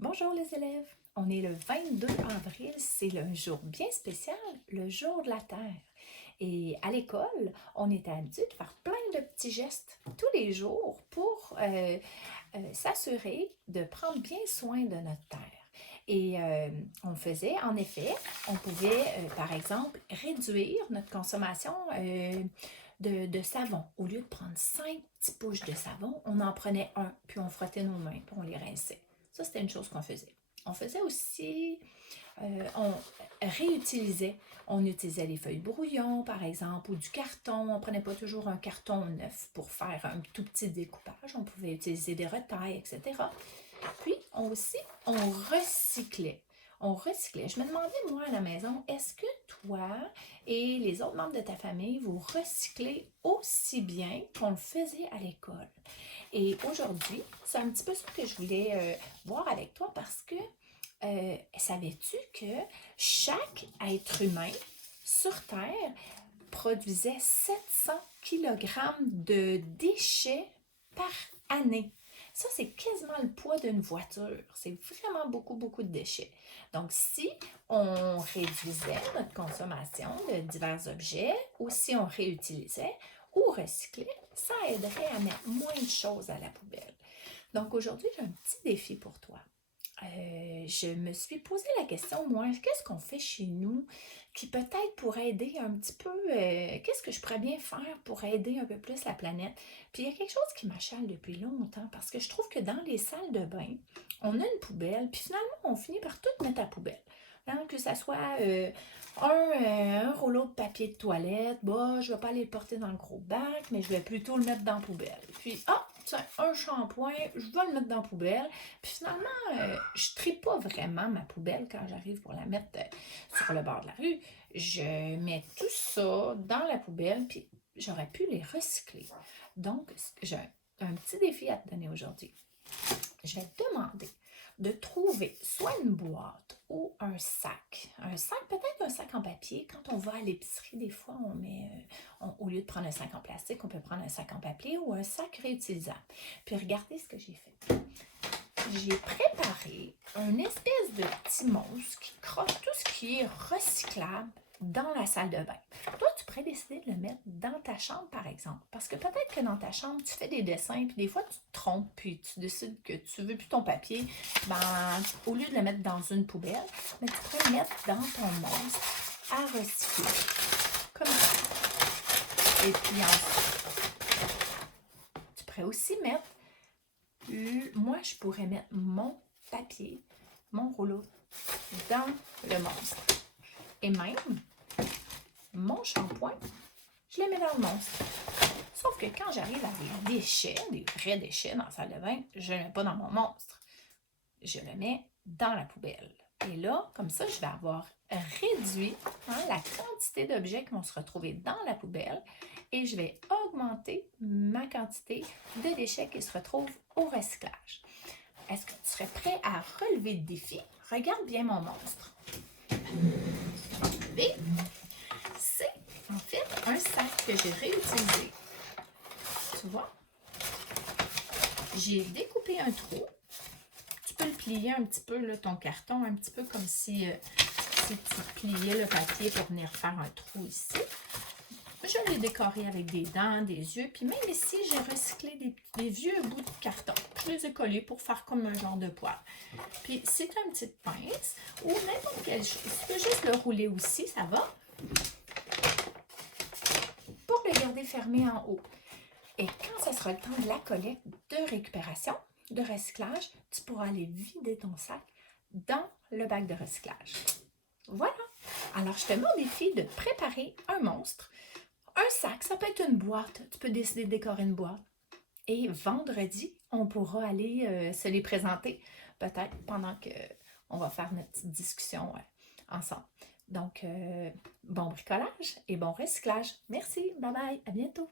Bonjour les élèves, on est le 22 avril, c'est un jour bien spécial, le jour de la Terre. Et à l'école, on est habitué de faire plein de petits gestes tous les jours pour s'assurer de prendre bien soin de notre Terre. Et on faisait, en effet, on pouvait, par exemple, réduire notre consommation de savon. Au lieu de prendre 5 petits pouces de savon, on en prenait un, puis on frottait nos mains, puis on les rinçait. Ça, c'était une chose qu'on faisait. On faisait aussi, on réutilisait. On utilisait les feuilles de brouillon, par exemple, ou du carton. On ne prenait pas toujours un carton neuf pour faire un tout petit découpage. On pouvait utiliser des retailles, etc. Puis, on recyclait. On recyclait. Je me demandais, moi, à la maison, est-ce que toi et les autres membres de ta famille, vous recyclez aussi bien qu'on le faisait à l'école? Et aujourd'hui, c'est un petit peu ça que je voulais voir avec toi parce que savais-tu que chaque être humain sur Terre produisait 700 kg de déchets par année? Ça, c'est quasiment le poids d'une voiture. C'est vraiment beaucoup, beaucoup de déchets. Donc, si on réduisait notre consommation de divers objets ou si on réutilisait ou recyclait, ça aiderait à mettre moins de choses à la poubelle. Donc, aujourd'hui, j'ai un petit défi pour toi. Je me suis posé la question, moi, qu'est-ce qu'on fait chez nous qui peut-être pourrait aider un petit peu, qu'est-ce que je pourrais bien faire pour aider un peu plus la planète? Puis il y a quelque chose qui m'achale depuis longtemps parce que je trouve que dans les salles de bain, on a une poubelle, puis finalement, on finit par tout mettre à la poubelle. Hein, que ça soit un rouleau de papier de toilette, bah, je ne vais pas aller le porter dans le gros bac, mais je vais plutôt le mettre dans la poubelle. Puis, tiens, un shampoing, je vais le mettre dans la poubelle. Puis finalement, je ne trie pas vraiment ma poubelle quand j'arrive pour la mettre sur le bord de la rue. Je mets tout ça dans la poubelle, puis j'aurais pu les recycler. Donc, j'ai un petit défi à te donner aujourd'hui. Je vais te demander de trouver soit une boîte ou un sac. Un sac, peut-être un sac en papier. Quand on va à l'épicerie, des fois, on met, au lieu de prendre un sac en plastique, on peut prendre un sac en papier ou un sac réutilisable. Puis regardez ce que j'ai fait. J'ai préparé une espèce de petit monstre qui croque tout ce qui est recyclable dans la salle de bain. Toi, tu pourrais décider de le mettre dans ta chambre, par exemple. Parce que peut-être que dans ta chambre, tu fais des dessins, puis des fois, tu te trompes, puis tu décides que tu ne veux plus ton papier. Ben, au lieu de le mettre dans une poubelle, ben, tu pourrais le mettre dans ton monstre à recycler. Comme ça. Et puis ensuite, tu pourrais aussi mettre moi, je pourrais mettre mon papier, mon rouleau, dans le monstre. Et même, mon shampoing, je le mets dans le monstre. Sauf que quand j'arrive à des déchets, des vrais déchets dans la salle de bain, je ne le mets pas dans mon monstre. Je le mets dans la poubelle. Et là, comme ça, je vais avoir réduit la quantité d'objets qui vont se retrouver dans la poubelle et je vais augmenter ma quantité de déchets qui se retrouvent au recyclage. Est-ce que tu serais prêt à relever le défi? Regarde bien mon monstre. Et c'est en fait un sac que j'ai réutilisé. Tu vois? J'ai découpé un trou. Tu peux le plier un petit peu, là, ton carton, un petit peu comme si tu pliais le papier pour venir faire un trou ici. Je l'ai décoré avec des dents, des yeux, puis même ici, j'ai recyclé des vieux bouts de carton. Je les ai collés pour faire comme un genre de poire. Puis c'est une petite pince ou n'importe quelle chose. Tu peux juste le rouler aussi, ça va. Pour le garder fermé en haut. Et quand ce sera le temps de la collecte, de récupération, de recyclage, tu pourras aller vider ton sac dans le bac de recyclage. Voilà. Alors, je te mets au défi de préparer un monstre. Un sac, ça peut être une boîte. Tu peux décider de décorer une boîte. Et vendredi, on pourra aller se les présenter, peut-être pendant qu'on va faire notre petite discussion ensemble. Donc, bon bricolage et bon recyclage. Merci, bye bye, à bientôt.